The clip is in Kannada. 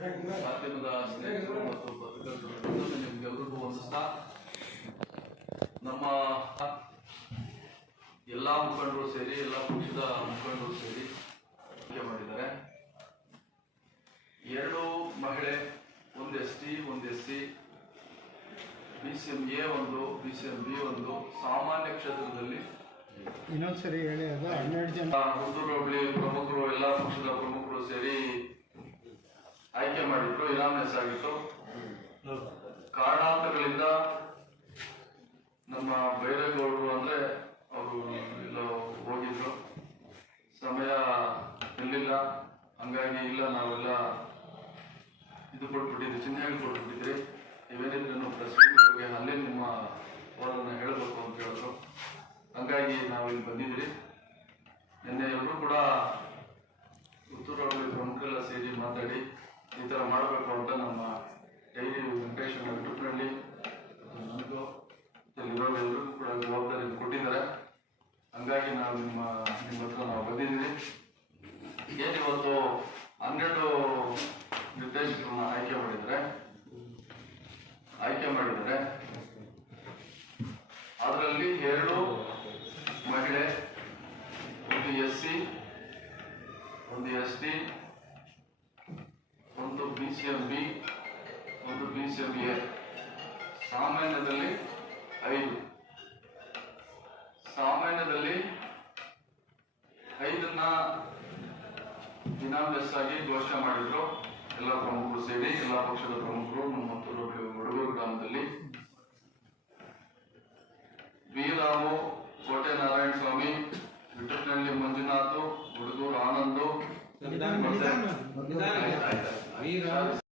ಮಾಧ್ಯಮದ ಸ್ನೇಹಿತರು ಮತ್ತು ಪತ್ರಕರ್ತರು ನಿಮ್ಗೆಲ್ರಿಗೂ ವಂದಿಸ್ತಾ ನಮ್ಮ ಎಲ್ಲಾ ಮುಖಂಡರು ಸೇರಿ ಎಲ್ಲ ಪಕ್ಷದ ಮುಖಂಡರು ಸೇರಿ ಮಾಡಿದ್ದಾರೆ. ಎರಡು ಮಹಿಳೆ ಒಂದು ಎಸ್ ಟಿ ಒಂದು S C B C M A ಒಂದು ಬಿ ಸಿ ಎಂ ಬಿ ಒಂದು ಸಾಮಾನ್ಯ ಕ್ಷೇತ್ರದಲ್ಲಿ ಇನ್ನೊಂದ್ಸರಿ ಹೇಳಿ ಅದು ಹನ್ನೆರಡು ಜನ. ಹುಡುಗರು ಪ್ರಮುಖರು ಎಲ್ಲ ಪಕ್ಷದ ಪ್ರಮುಖರು ಹೆಸರಾಗಿತ್ತು ಆಗಿತ್ತು ಕಾರಣಾಂತರಗಳಿಂದ ನಮ್ಮ ಬೈರೇಗೌಡರು ಅಂದ್ರೆ ಅವರು ಎಲ್ಲ ಹೋಗಿದ್ರು. ಸಮಯ ಇರಲಿಲ್ಲ. ಹಂಗಾಗಿ ಇಲ್ಲ, ನಾವೆಲ್ಲ ಇದು ಕೊಟ್ಬಿಟ್ಟಿದ್ವಿ, ಚಿಹ್ನೆಗಳು ಕೊಟ್ಬಿಟ್ಟಿದ್ರಿ ನೀವೇನಿದ್ರು ಪ್ರೆಸ್ ಬಗ್ಗೆ ಅಲ್ಲೇ ನಿಮ್ಮ ಅವರನ್ನ ಹೇಳಬೇಕು ಮಾಡಬೇಕು ಅಂತ ನಮ್ಮ ಡೈಲಿ ವೆಂಕಟೇಶ್ವರ ಟ್ರಿಪ್ನಲ್ಲಿ ಎಲ್ಲರಿಗೂ ಕೂಡ ಜವಾಬ್ದಾರಿ ಕೊಟ್ಟಿದ್ದಾರೆ. ಹಂಗಾಗಿ ನಾವು ನಿಮ್ಮ ನಿಮ್ಮ ಹತ್ರ ನಾವು ಬಂದಿದ್ದೀವಿ. ಏನು ಇವತ್ತು ಹನ್ನೆರಡು ನಿರ್ದೇಶಕರನ್ನ ಆಯ್ಕೆ ಮಾಡಿದರೆ ಆಯ್ಕೆ ಮಾಡಿದ್ದಾರೆ. ಅದರಲ್ಲಿ ಎರಡು ಮಹಿಳೆ, ಒಂದು ಎಸ್ ಸಿ ಒಂದು S T C M B ಒಂದು ಬಿ ಸಿ ಬಿ ಸಾಮಾನ್ಯದಲ್ಲಿ ಐದು. ಸಾಮಾನ್ಯದಲ್ಲಿ ಐದನ್ನ ಇನಾಮಿನೆಸ್ ಆಗಿ ಘೋಷಣೆ ಮಾಡಿದ್ರು. ಎಲ್ಲ ಪ್ರಮುಖರು ಸೇರಿ, ಎಲ್ಲ ಪಕ್ಷದ ಪ್ರಮುಖರು ನಮ್ಮ ಹುಡುಗೂರು ಗ್ರಾಮದಲ್ಲಿ. ಬಿ ರಾಮು, ಕೋಟೆ ನಾರಾಯಣ ಸ್ವಾಮಿ ವಿಠ್ಠಲನಹಳ್ಳಿ Nidana. Nidana. Nidana.